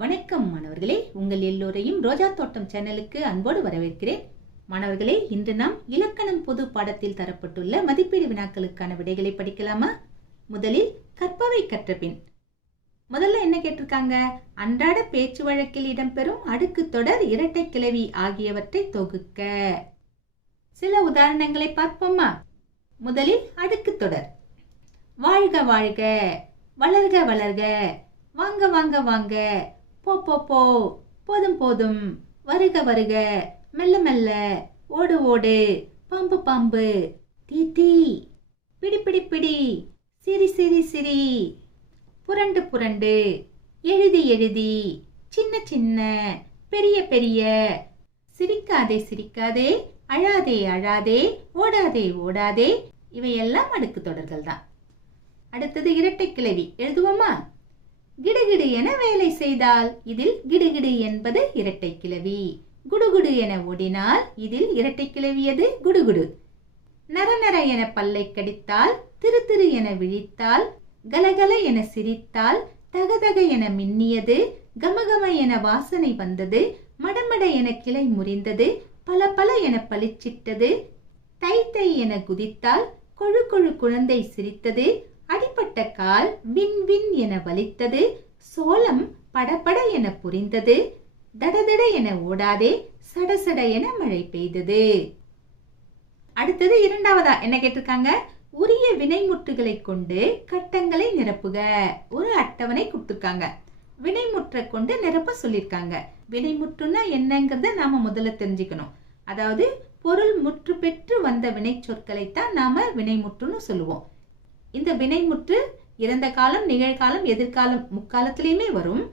வணக்கம் மாணவர்களே, உங்கள் எல்லோரையும் ரோஜா தோட்டம் சேனலுக்கு அன்போடு வரவேற்கிறேன். மாணவர்களே, இன்று நாம் இலக்கணம் பொது பாடத்தில் தரப்பட்டுள்ள மதிப்பீடு வினாக்களுக்கான விடைகளை படிக்கலாமா? முதலில் கற்பவை கற்றபின். முதல்ல என்ன கேட்டிருக்காங்க? அன்றாட பேச்சு வழக்கில் இடம்பெறும் அடுக்கு தொடர், இரட்டை கிளவி ஆகியவற்றை தொகுக்க. சில உதாரணங்களை பார்ப்போமா? முதலில் அடுக்கு தொடர். வாழ்க வாழ்க, வளர்க வளர்க, வாங்க வாங்க வாங்க, போ போ போ, போதும் போதும், வருக வருக, மெல்ல மெல்ல, ஓடு ஓடு, பாம்பு பாம்பு, தீ தீ, பிடி பிடி பிடி, சிரி சிரி சிரி, புரண்டு புரண்டு, எழுதி எழுதி, சின்ன சின்ன, பெரிய பெரிய, சிரிக்காதே சிரிக்காதே, அழாதே அழாதே, ஓடாதே ஓடாதே, இவையெல்லாம் அடுக்கு தொடர்கள் தான். அடுத்தது இரட்டை கிளவி. எழுதுவோமா? கிடுகிடு என வேலை செய்தால் இதில் கிடுகிடு என்பது இரட்டை கிளவி. குடுகுடு என ஓடினால் இதில் இரட்டை கிளவியது குடுகுடு. நரநர என பல்லை கடித்தால், திரு திரு என விழித்தால், கலகல என சிரித்தால், தகதக என மின்னியது, கமகம என வாசனை வந்தது, மடமட என கிளை முறிந்தது, பல பல என பளிச்சிட்டது, தை தை என குதித்தால், கொழு கொழு குழந்தை சிரித்தது, அடிப்பட்ட கால் வின் வின் என வலித்தது, சோளம் படபட என புரிந்தது, தடதட என ஓடாதே, சடசட என மழை பெய்தது. அடுத்தது இரண்டாவதா என்ன கேட்டிருக்காங்க? உரிய வினைமுற்றுகளை கொண்டு கட்டங்களை நிரப்புக. ஒரு அட்டவணை கொடுத்திருக்காங்க. வினைமுற்றை கொண்டு நிரப்ப சொல்லியிருக்காங்க. வினைமுற்றுனா என்னங்கிறத நாம முதல்ல தெரிஞ்சுக்கணும். அதாவது பொருள் முற்று பெற்று வந்த வினை சொற்களைத்தான் நாம வினைமுற்றுன்னு சொல்லுவோம். இந்த வினைமுற்று இறந்த காலம், நிகழ்காலம், எதிர்காலம், முக்காலத்திலையுமே வரும்.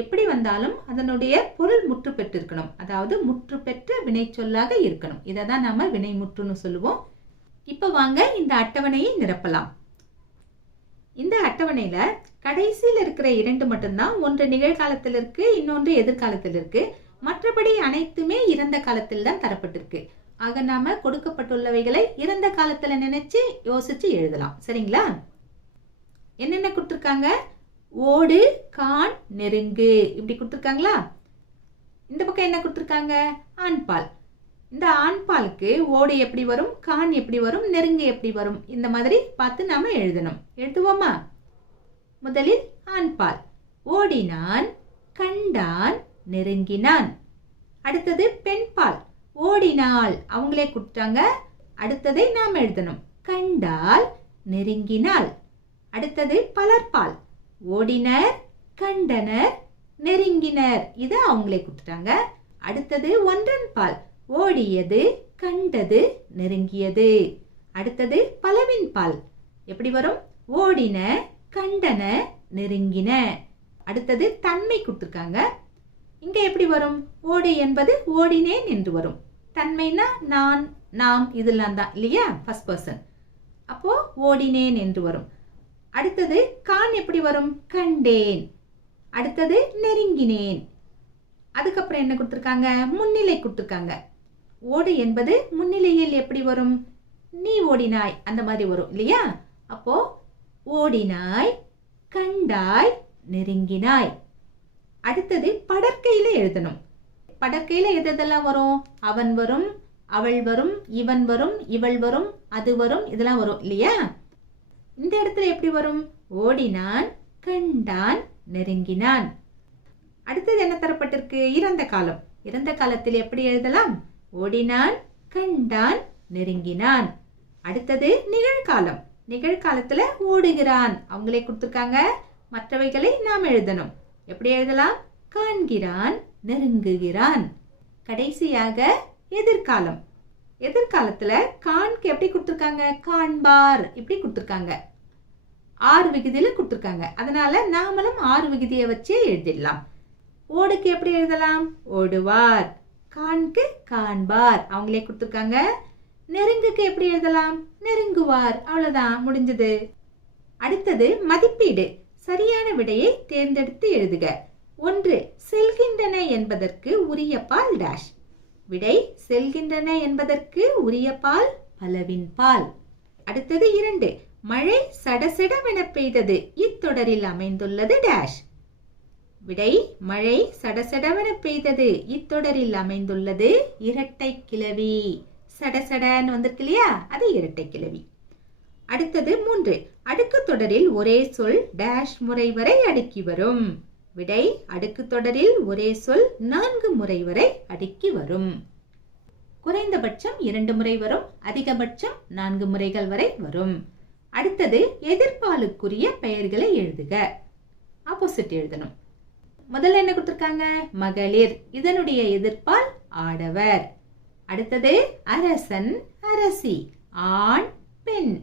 எப்படி வந்தாலும் அதனுடைய பொருள் முற்று பெற்று இருக்கணும். அதாவது முற்று பெற்ற வினை சொல்லாக இருக்கணும். இதை தான் நாம வினைமுற்றுன்னு சொல்லுவோம். இப்ப வாங்க இந்த அட்டவணையை நிரப்பலாம். இந்த அட்டவணையில கடைசியில் இருக்கிற இரண்டு மட்டும்தான், ஒன்று நிகழ்காலத்தில் இருக்கு, இன்னொன்று எதிர்காலத்தில் இருக்கு. மற்றபடி அனைத்துமே இறந்த காலத்தில் தான் தரப்பட்டிருக்கு. ஆக நாம கொடுக்கப்பட்டுள்ளவைகளை இறந்த காலத்துல நினைச்சு யோசிச்சு எழுதலாம். சரிங்களா? என்னென்ன கொடுத்திருக்காங்க? ஓடு, கான், நெருங்கு, இப்படி கொடுத்திருக்காங்களா? இந்த பக்கம் என்ன கொடுத்திருக்காங்க? ஆண்பால். இந்த ஆண்பாலுக்கு ஓடு எப்படி வரும், கான் எப்படி வரும், நெருங்கு எப்படி வரும், இந்த மாதிரி பார்த்து நாம எழுதணும். எழுதுவோமா? முதலில் ஆண்பால். ஓடினான், கண்டான், நெருங்கினான். அடுத்தது பெண்பால். ஓடினாள், அவங்களே கொடுத்தாங்க. அடுத்ததை நாம் எழுதணும். கண்டால், நெருங்கினாள். அடுத்தது பலர்பால். ஓடினர், கண்டனர், நெருங்கினர், இதை அவங்களே கொடுத்துட்டாங்க. அடுத்தது ஒன்றன் பால். ஓடியது, கண்டது, நெருங்கியது. அடுத்தது பலவின் பால். எப்படி வரும்? ஓடின, கண்டன, நெருங்கின. அடுத்தது தன்மை கொடுத்துருக்காங்க. இங்க எப்படி வரும்? ஓடு என்பது ஓடினேன் என்று வரும். தன்மைனா நான், நாம், இதெல்லாம் தான் இல்லையா? First person. அப்போ ஓடினேன் என்று வரும். அடுத்தது கான் எப்படி வரும்? கண்டேன். அடுத்தது நெருங்கினேன். அதுக்கப்புறம் என்ன கொடுத்திருக்காங்க? முன்னிலை கொடுத்திருக்காங்க. ஓடு என்பது முன்னிலையில் எப்படி வரும்? நீ ஓடினாய், அந்த மாதிரி வரும் இல்லையா? அப்போ ஓடினாய், கண்டாய், நெருங்கினாய். அடுத்தது படற்கையில எழுதணும். படற்கையில எதெல்லாம் வரும்? அவன் வரும், அவள் வரும், இவன் வரும், இவள் வரும், அது வரும், இதெல்லாம் வரும் இல்லையா? இந்த இடத்துல எப்படி வரும்? ஓடினான், கண்டான், நெருங்கினான். அடுத்தது என்ன தரப்பட்டிருக்கு? இறந்த காலம். இறந்த காலத்தில் எப்படி எழுதலாம்? ஓடினான், கண்டான், நெருங்கினான். அடுத்தது நிகழ்காலம். நிகழ்காலத்துல ஓடுகிறான், அவங்களே கொடுத்திருக்காங்க. மற்றவைகளை நாம் எழுதணும். எப்படி எழுதலாம்? காண்கிறான், நெருங்குகிறான். கடைசியாக எதிர்காலம். எதிர்காலத்துல காண்க்கு எப்படி கொடுத்திருக்காங்க? காண்பார், இப்படி கொடுத்திருக்காங்க. 6 விகுதியில கொடுத்திருக்காங்க. அதனால நாமளும் 6 விகுதியை வச்சு எழுதிடலாம். ஓடுக்கு எப்படி எழுதலாம்? ஓடுவார். காண்க்கு காண்பார், அவங்களே கொடுத்திருக்காங்க. நெருங்குக்கு எப்படி எழுதலாம்? நெருங்குவார். அவ்வளவுதான், முடிஞ்சது. அடுத்தது மதிப்பீடு. சரியான விடையை தேர்ந்தெடுத்து எழுதுக. 1. செல்கின்றன என்பதற்கு உரிய பால் டேஷ். விடை செல்கின்றன என்பதற்கு உரிய பால் பலவின் பால். அடுத்தது 2. மழை சடசடவென பெய்தது. இத்தொடரில் அமைந்துள்ளது டேஷ். விடை மழை சடசடவென பெய்தது. இத்தொடரில் அமைந்துள்ளது இரட்டை கிளவி. சடசடன்னு வந்திருக்கு இல்லையா, அது இரட்டை கிளவி. அடுத்தது 3. அடுக்கு தொடரில் ஒரே சொல் டேஷ் முறை வரை அடுக்கி வரும். விடை அடுக்கு தொடரில் ஒரே சொல் 4 முறை வரை அடுக்கி வரும். குறைந்தபட்சம் 2 முறை வரும், அதிகபட்சம் 4 முறைகள் வரை வரும். அடுத்தது எதிர்பாலுக்குரிய பெயர்களை எழுதுக. ஆப்போசிட் எழுதணும். முதல்ல என்ன கொடுத்திருக்காங்க? மகளிர். இதனுடைய எதிர்ப்பால் ஆடவர். அடுத்தது அரசன், அரசி. ஆண், பெண்.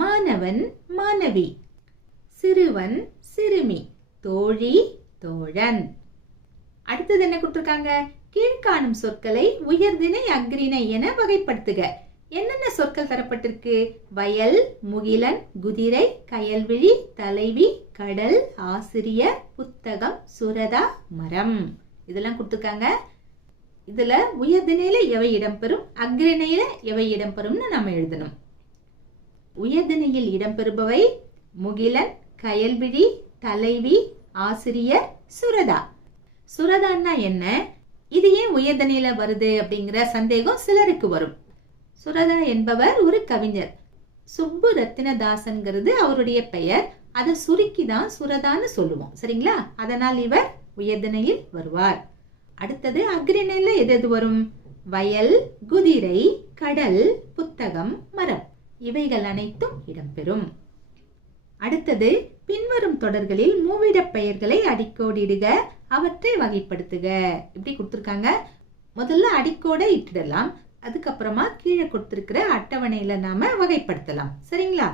மாணவன், மாணவி. சிறுவன், சிறுமி. தோழி, தோழன். அடுத்தது என்ன கொடுத்திருக்காங்க? கீழ்காணும் சொற்களை உயர்திணை அஃறிணை என வகைப்படுத்துக. என்னென்ன சொற்கள் தரப்பட்டிருக்கு? வயல், முகிலன், குதிரை, கயல்விழி, தலைவி, கடல், ஆசிரியர், புத்தகம், சுரதா, மரம். இதெல்லாம் கொடுத்துருக்காங்க. இதுல உயர்திணையில எவை இடம்பெறும், அஃறிணையில எவை இடம்பெறும்னு நாம எழுதணும். உயர்திணையில் இடம்பெறுபவை முகிலன், கயல்விழி, தலைவி, ஆசிரியர், சுரதா. சுரதான்னா என்ன, இது ஏன் உயர்திணையில வருது அப்படிங்கிற சந்தேகம் சிலருக்கு வரும். சுரதா என்பவர் ஒரு கவிஞர். சுப்பு ரத்தினதாசன்கிறது அவருடைய பெயர். அதை சுருக்கி தான் சுரதான்னு சொல்லுவோம், சரிங்களா? அதனால் இவர் உயர்திணையில் வருவார். அடுத்தது அஃறிணையில எது வரும்? வயல், குதிரை, கடல், புத்தகம், மரம். இவைகள் அனைத்தும் இடம்பெறும். அடுத்தது பின்வரும் தொடர்களில் மூவிட பெயர்களை அடிக்கோடிடுக, அவற்றை வகைப்படுத்துக. இப்படி கொடுத்திருக்காங்க. முதல்ல அடிக்கோட இட்டுடலாம், அதுக்கப்புறமா கீழே கொடுத்திருக்கிற அட்டவணையில நாம வகைப்படுத்தலாம், சரிங்களா?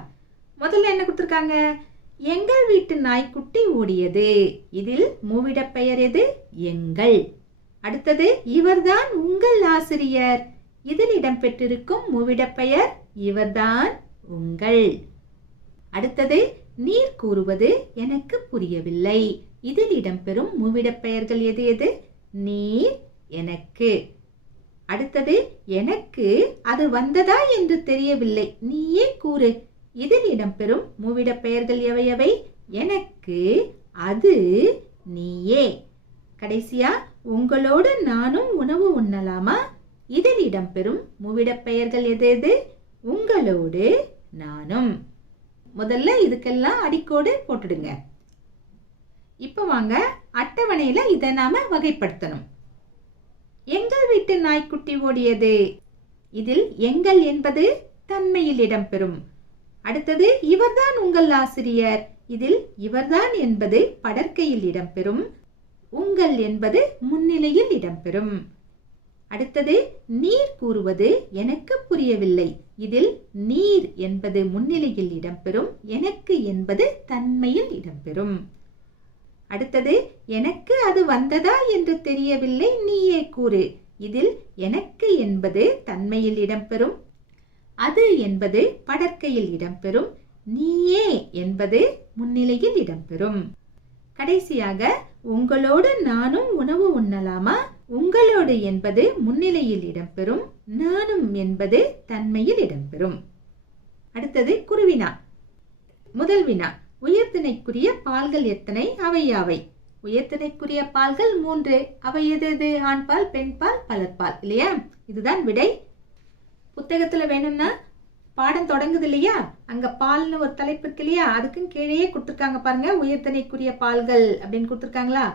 முதல்ல என்ன கொடுத்திருக்காங்க? எங்கள் வீட்டு நாய்க்குட்டி ஓடியது. இதில் மூவிட பெயர் எது? எங்கள். அடுத்தது இவர்தான் உங்கள் ஆசிரியர். இதில் இடம்பெற்றிருக்கும் மூவிட பெயர் இவர்தான் உங்கள். அடுத்தது நீர் கூறுவது எனக்கு புரியவில்லை. இதில் இடம்பெறும் மூவிட பெயர்கள் எது எது? நீர், எனக்கு. அடுத்தது எனக்கு அது வந்ததா என்று தெரியவில்லை, நீயே கூறு. இதில் இடம்பெறும் மூவிட பெயர்கள் எவையவை? எனக்கு, அது, நீயே. கடைசியா உங்களோடு நானும் உணவு உண்ணலாமா? இதில் இடம்பெறும் மூவிட பெயர்கள் எது எது? உங்களோடு, நானும். முதல்ல இதுக்கெல்லாம் அடிக்கோடு போட்டுடுங்க. இப்ப வாங்க அட்டவணையில இதை நாம வகைப்படுத்தணும். எங்கள் வீட்டு நாய்க்குட்டி ஓடியது. இதில் எங்கள் என்பது தன்மையில் இடம்பெறும். அடுத்தது இவர்தான் உங்கள் ஆசிரியர். இதில் இவர்தான் என்பது படர்க்கையில் இடம்பெறும். உங்கள் என்பது முன்னிலையில் இடம்பெறும். அடுத்தது நீர் கூறுவது எனக்கு புரியவில்லை. இதில் நீர் என்பது முன்னிலையில் இடம்பெறும். எனக்கு என்பது தன்மையில் இடம்பெறும். அடுத்தது எனக்கு அது வந்ததா என்று தெரியவில்லை, நீயே கூறு. இதில் எனக்கு என்பது தன்மையில் இடம்பெறும். அது என்பது படர்க்கையில் இடம்பெறும். நீயே என்பது முன்னிலையில் இடம்பெறும். கடைசியாக உங்களோடு நானும் உணவு உண்ணலாமா? உங்களோடு என்பது முன்னிலையில் இடம்பெறும். நானும் என்பது தன்மையில் இடம்பெறும். அடுத்தது குருவினா. முதல் வினா, உயர்திணைக்குரிய பால்கள் எத்தனை? அவை யாவை? உயர்திணைக்குரிய பால்கள் 3. அவை எது? ஆண்பால், பெண்பால், பலர்பால், இல்லையா? இதுதான் விடை. புத்தகத்துல வேணும்னா பாடம் தொடங்குது இல்லையா, அங்க பால்னு ஒரு தலைப்பு இருக்கு இல்லையா, அதுக்கும் கீழே கொடுத்துருக்காங்க பாருங்க. உயர்திணைக்குரிய பால்கள் அப்படின்னு கொடுத்துருக்காங்களா?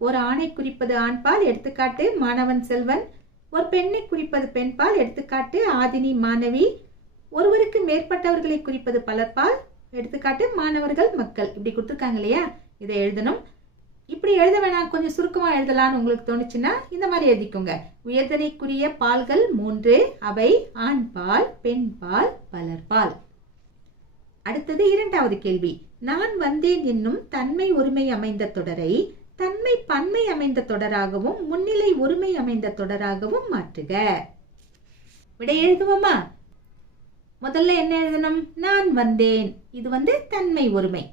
ஒரு ஆணை குறிப்பது ஆண்பால், எடுத்துக்காட்டு மாணவன் செல்வன். ஒரு பெண்ணை குறிப்பது பெண்பால், எடுத்துக்காட்டு ஆதினி மாணவி. ஒருவருக்கு மேற்பட்டவர்களை குறிப்பது பலர்பால், எடுத்துக்காட்டு மாணவர்கள் மக்கள். இப்படி கொடுத்துருக்காங்க இல்லையா, இதை எழுதணும். இப்படி எழுத வேணாம், கொஞ்சம் சுருக்கமா எழுதலாம்னு உங்களுக்கு தோணுச்சுன்னா இந்த மாதிரி எழுதிக்கோங்க. உயர்திணைக்குரிய பால்கள் 3. அவை ஆண்பால், பெண்பால், பலர்பால். அடுத்தது 2வது கேள்வி. நான் வந்தேன் என்னும் தன்மை ஒருமை அமைந்த தொடரை தன்மை பன்மை அமைந்த தொடராகவும் முன்னிலை ஒருமை அமைந்த தொடராகவும் மாற்றுக. விடை எழுதுவோமா? முதல்ல என்ன எழுதணும்? நான் வந்தேன். இது தன்மை ஒருமை.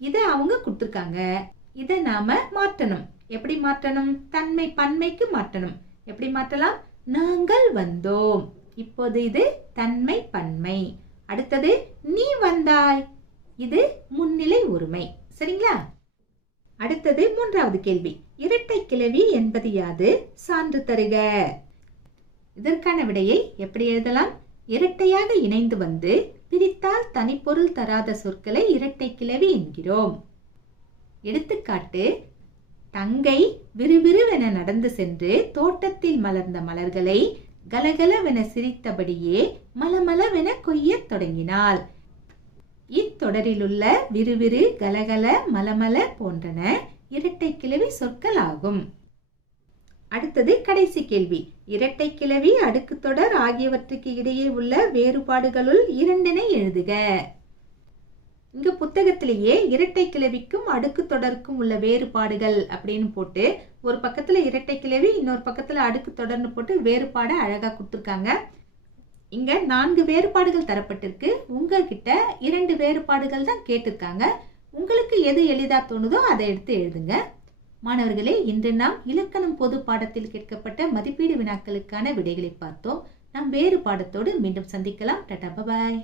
இதை அவங்க கொடுத்துருக்காங்க. இதை நாம மாற்றணும். எப்படி மாற்றணும்? தன்மை பன்மைக்கு மாற்றணும். எப்படி மாற்றலாம்? நாங்கள் வந்தோம். இப்போது இது தன்மை பன்மை. அடுத்தது நீ வந்தாய். இது முன்னிலை ஒருமை, சரிங்களா? அடுத்தது மூன்றாவது கேள்வி. இரட்டை கிளவி என்பது யாது? சான்று தருக. இதற்கான விடையை எப்படி எழுதலாம்? இரட்டையாக இணைந்து வந்து பிரித்தால் தனிப்பொருள் தராத சொற்களை இரட்டை கிளவி என்கிறோம். எடுத்துக்காட்டு: தங்கை விறுவிறுவென நடந்து சென்று தோட்டத்தில் மலர்ந்த மலர்களை கலகலவென சிரித்தபடியே மலமளவென கொய்யத் தொடங்கினாள். இத்தொடரிலுள்ள விறுவிறு, கலகல, மலமல போன்றன இரட்டை கிளவி சொற்கள் ஆகும். அடுத்தது கடைசி கேள்வி. இரட்டை கிளவி, அடுக்கு தொடர் ஆகியவற்றுக்கு இடையே உள்ள வேறுபாடுகளுள் இரண்டினை எழுதுக. இங்க புத்தகத்திலேயே இரட்டை கிளவிக்கும் அடுக்கு தொடருக்கும் உள்ள வேறுபாடுகள் அப்படின்னு போட்டு ஒரு பக்கத்துல இரட்டை கிளவி, இன்னொரு பக்கத்துல அடுக்கு தொடர்னு போட்டு வேறுபாடு அழகா கொடுத்துருக்காங்க. இங்க 4 வேறுபாடுகள் தரப்பட்டிருக்கு. உங்ககிட்ட 2 வேறுபாடுகள் தான் கேட்டிருக்காங்க. உங்களுக்கு எது எளிதா தோணுதோ அதை எடுத்து எழுதுங்க. மாணவர்களே, இன்று நாம் இலக்கணம் பொது பாடத்தில் கேட்கப்பட்ட மதிப்பீடு வினாக்களுக்கான விடைகளை பார்த்தோம். நாம் வேறு பாடத்தோடு மீண்டும் சந்திக்கலாம். டாடா, பாய்.